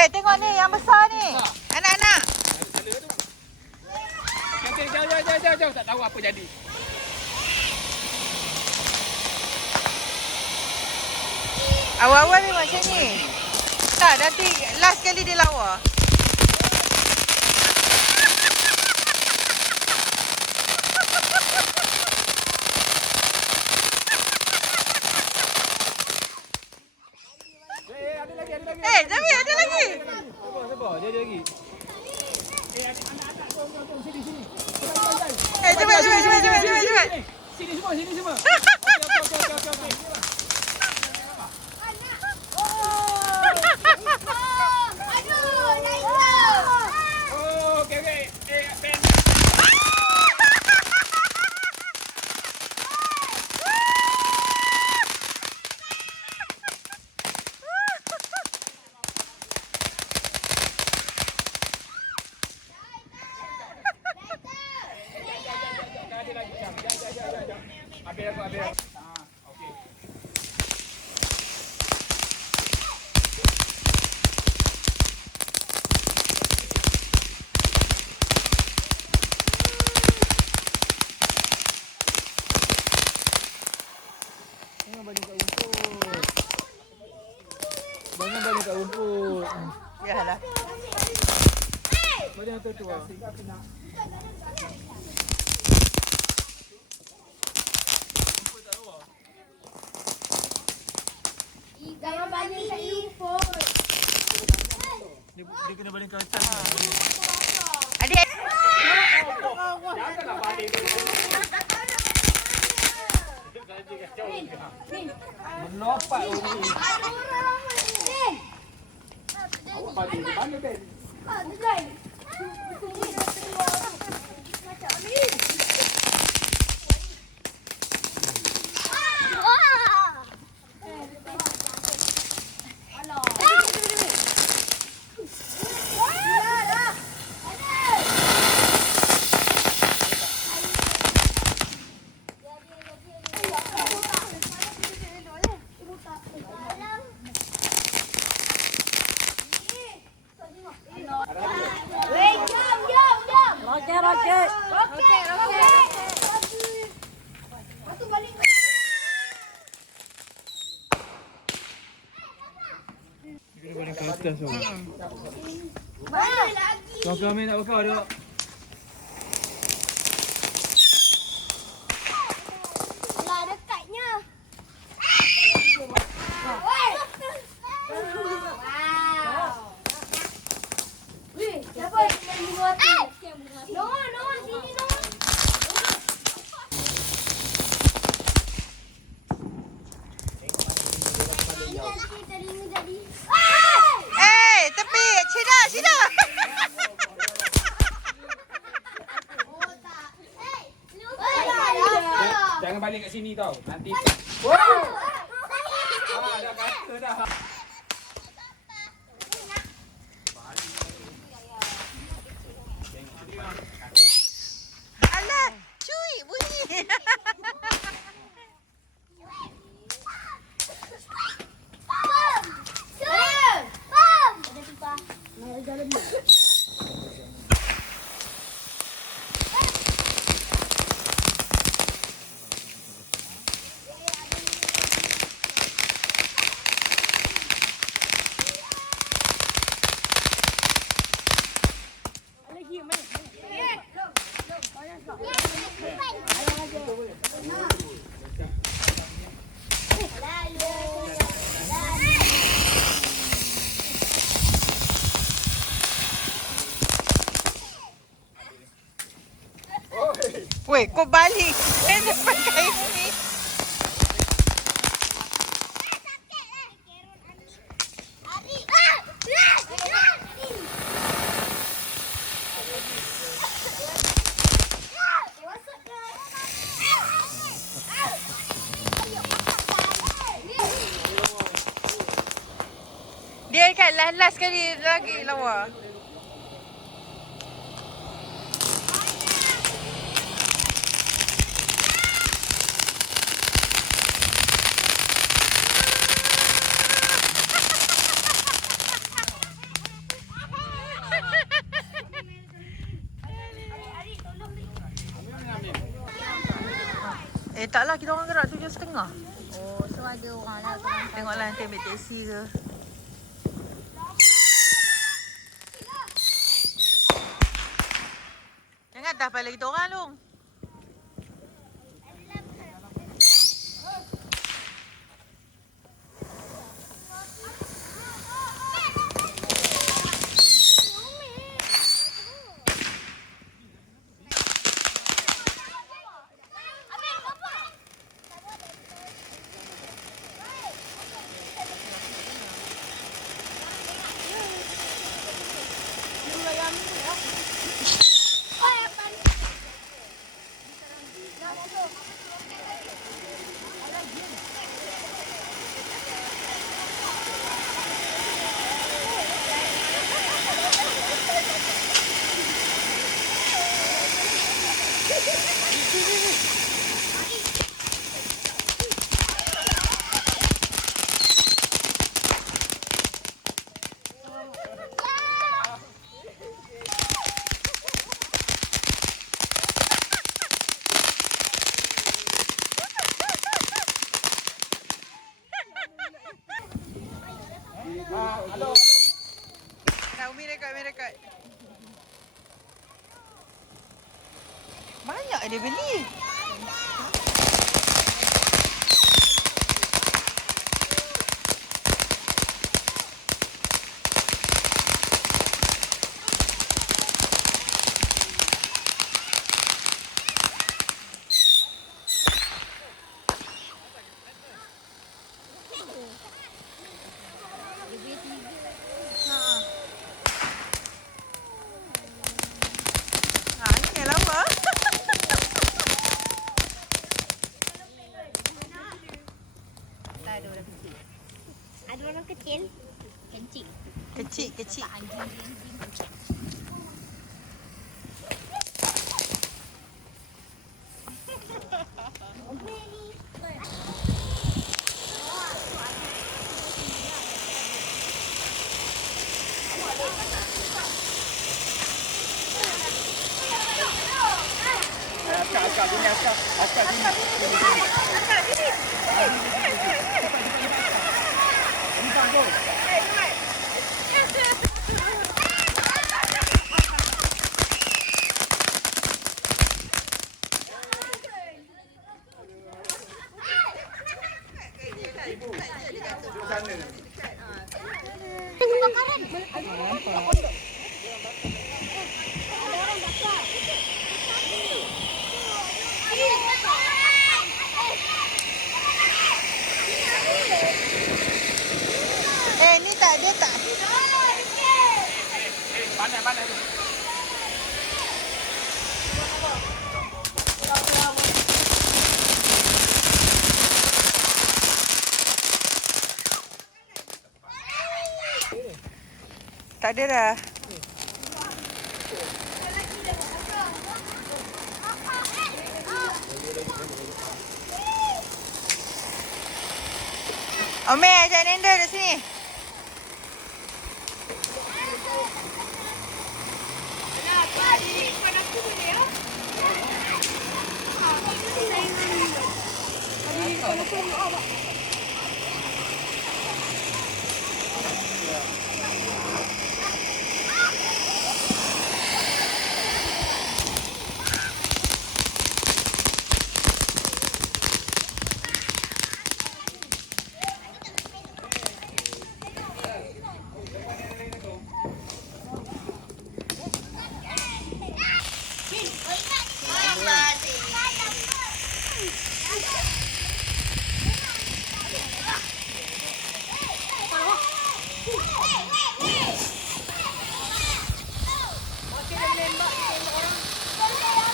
Tengok ni yang besar ni. Anak-anak. Jauh. Tak tahu apa jadi. Awal-awal memang macam ni. Tak, nanti last kali dia lawa. Jami ada lagi. Sabar, dia ada lagi. Anak-anak sini. Cepat. Sini semua. Okey. Habis. Okey. Jangan balik kat rumput. Yalah. Balik atas tu. Jangan balik kat rumput. Dia kena balik ke atas. Adik. Janganlah balik tu. Melopak ni. Awak balik ke mana, Ben? Roket. Dia kena balik ke atas tu. Balik lagi. Kau ambil nak kau duk. Lah dekatnya. Siapa yang buat tu? Noah, sini Noah. Jadi. Tepi. Cina. Jangan balik kat sini tau. Nanti. Wow. Dah kata dah. Alah, cuy bunyi. Weh, kau balik. Dia pakai ni. Dia kan last sekali lagi lawa. taklah, kita orang gerak 7.30. Oh, so ada orang lah. Tengoklah nanti ambil taksi ke. Jangan atas kepala kita orang, Long. Halo. Nak Umi rekod. Banyak dia beli. Ni lama. Ada orang kecil. Kencing. Kecil. Anjing. Askar sini. Ini panggung. Ni tak, dia tak. Pandai tu. Tak ada dah. Ome, ajak Nenda di sini.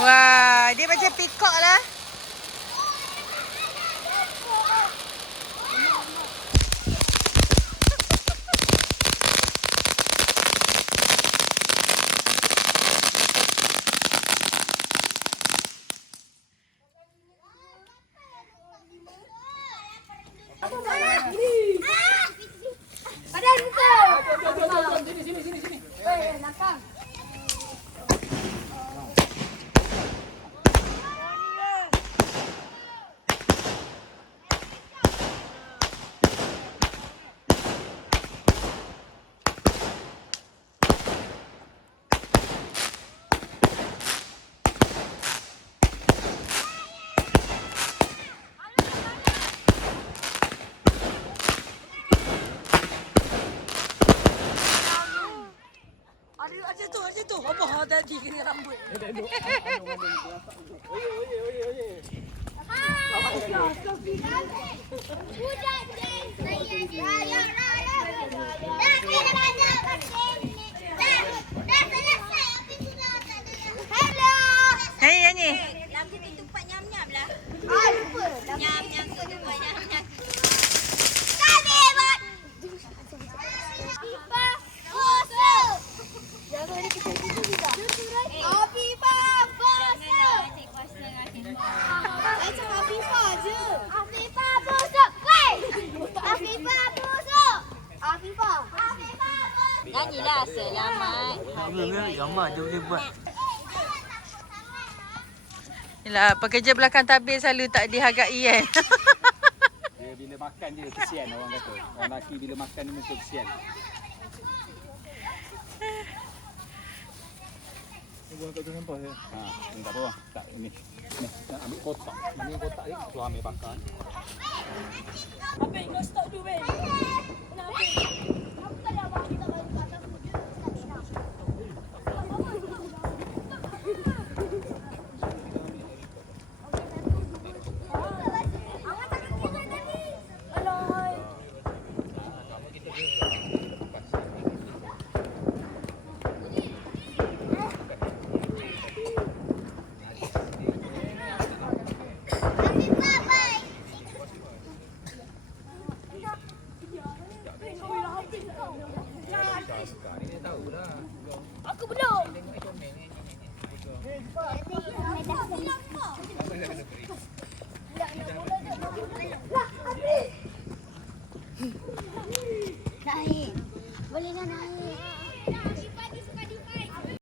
Wah, dia macam peacock lah. Badan muka. Sini. Nakal. tu. Apa tadi kena rambut. Hai nyanyi. Lagu tu tempat nyam-nyam lah. Lupa. Nyam-nyam tu tempat nyam-nyam. Kami buat. Pipa busuk. Jangan ada kita juga. Pipa busuk. Macam Afifah je. Afifah busuk. Weh. Afifah busuk. Afifah. Nyanyilah selamat. Ramai dia boleh buat. Yalah, pekerja belakang tabir selalu tak dihargai kan. Dia bila makan dia kesian orang kata. Orang lelaki bila makan dia mesti kesian. Buang kat sampah ya. Ini tak apa. Tak ini. Ni, nak ambil kotak. Mana kotak ni? Tu ambil bakar. Abang, kau stop dulu, Ben. Aku belum.